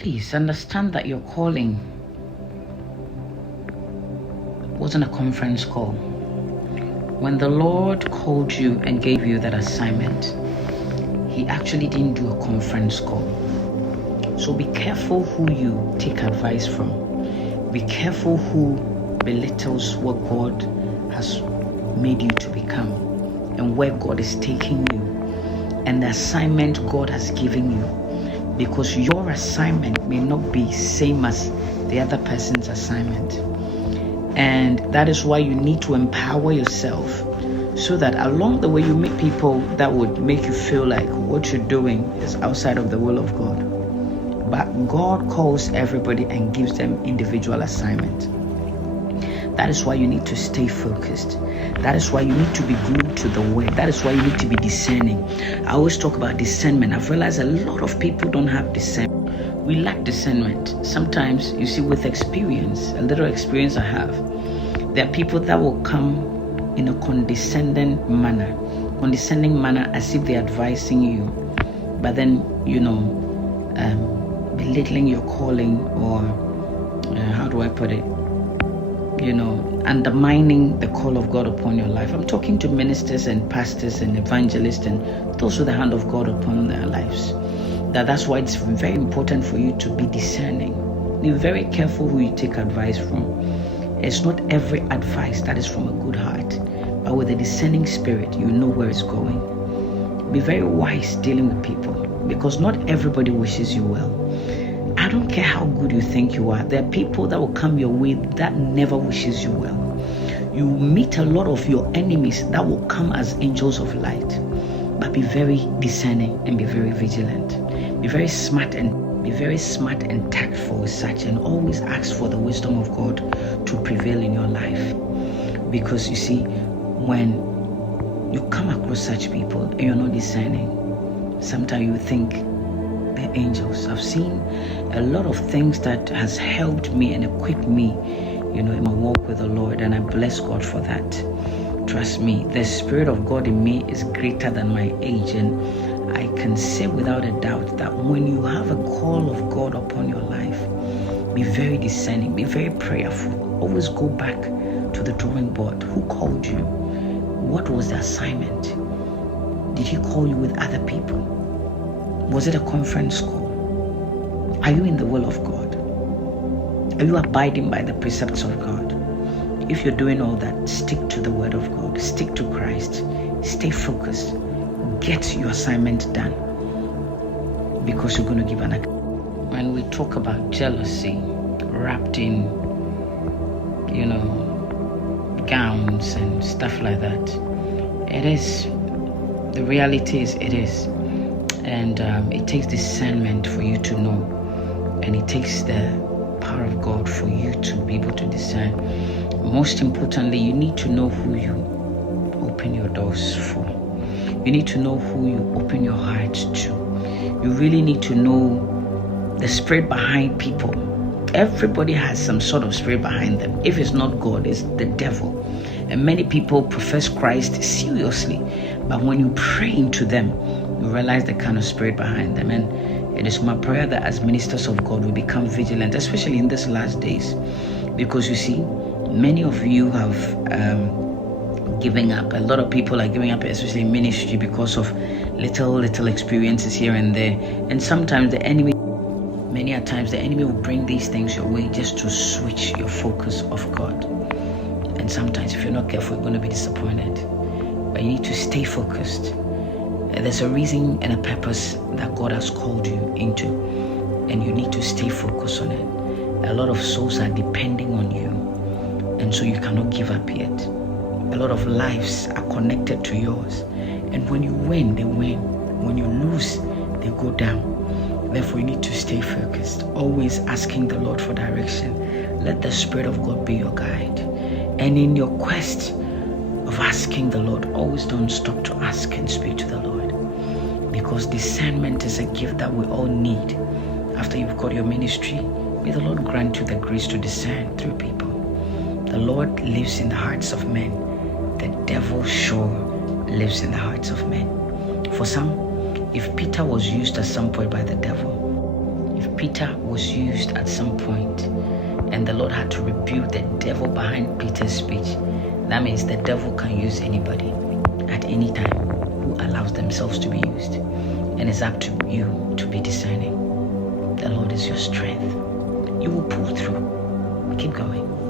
Please understand that your calling wasn't a conference call. When the Lord called you and gave you that assignment, He actually didn't do a conference call. So be careful who you take advice from. Be careful who belittles what God has made you to become and where God is taking you and the assignment God has given you. Because your assignment may not be same as the other person's assignment. And that is why you need to empower yourself so that along the way you meet people that would make you feel like what you're doing is outside of the will of God. But God calls everybody and gives them individual assignment. That is why you need to stay focused. That is why you need to be glued to the word. That is why you need to be discerning. I always talk about discernment. I've realized a lot of people don't have discernment. We lack discernment. Sometimes, you see, with experience, a little experience I have, there are people that will come in a condescending manner as if they're advising you, but then, belittling your calling, or how do I put it? Undermining the call of God upon your life. I'm talking to ministers and pastors and evangelists and those with the hand of God upon their lives. That's why it's very important for you to be discerning. Be very careful who you take advice from. It's not every advice that is from a good heart, but with a discerning spirit, you know where it's going. Be very wise dealing with people, because not everybody wishes you well. I don't care how good you think you are. There are people that will come your way that never wishes you well. You meet a lot of your enemies that will come as angels of light. But be very discerning and be very vigilant. Be very smart and tactful with such, and always ask for the wisdom of God to prevail in your life. Because you see, when you come across such people and you're not discerning, sometimes you think they're angels. I've seen a lot of things that has helped me and equipped me, in my walk with the Lord, and I bless God for that. Trust me, the Spirit of God in me is greater than my age, and I can say without a doubt that when you have a call of God upon your life, be very discerning, be very prayerful. Always go back to the drawing board. Who called you? What was the assignment? Did He call you with other people? Was it a conference call? Are you in the will of God? Are you abiding by the precepts of God? If you're doing all that, stick to the word of God. Stick to Christ. Stay focused. Get your assignment done, because you're going to give an account. When we talk about jealousy wrapped in, gowns and stuff like that, the reality is it is. And it takes discernment for you to know. And it takes the power of God for you to be able to discern. Most importantly, you need to know who you open your doors for. You need to know who you open your heart to. You really need to know the spirit behind people. Everybody has some sort of spirit behind them. If it's not God, it's the devil. And many people profess Christ seriously, but when you pray into them, you realize the kind of spirit behind them. And it is my prayer that as ministers of God, we become vigilant, especially in these last days. Because you see, many of you have given up. A lot of people are giving up, especially in ministry, because of little experiences here and there. And sometimes many a times the enemy will bring these things your way just to switch your focus off God. And sometimes if you're not careful, you're going to be disappointed. But you need to stay focused. There's a reason and a purpose that God has called you into, and you need to stay focused on it. A lot of souls are depending on you, and so you cannot give up yet. A lot of lives are connected to yours, and when you win, they win. When you lose, they go down. Therefore, you need to stay focused, always asking the Lord for direction. Let the Spirit of God be your guide. And in your quest of asking the Lord, always don't stop to ask and speak to the Lord. Because discernment is a gift that we all need. After you've got your ministry, may the Lord grant you the grace to discern through people. The Lord lives in the hearts of men. The devil sure lives in the hearts of men. For some, if Peter was used at some point by the devil, if Peter was used at some point, and the Lord had to rebuke the devil behind Peter's speech. That means the devil can use anybody at any time who allows themselves to be used. And it's up to you to be discerning. The Lord is your strength. You will pull through. Keep going.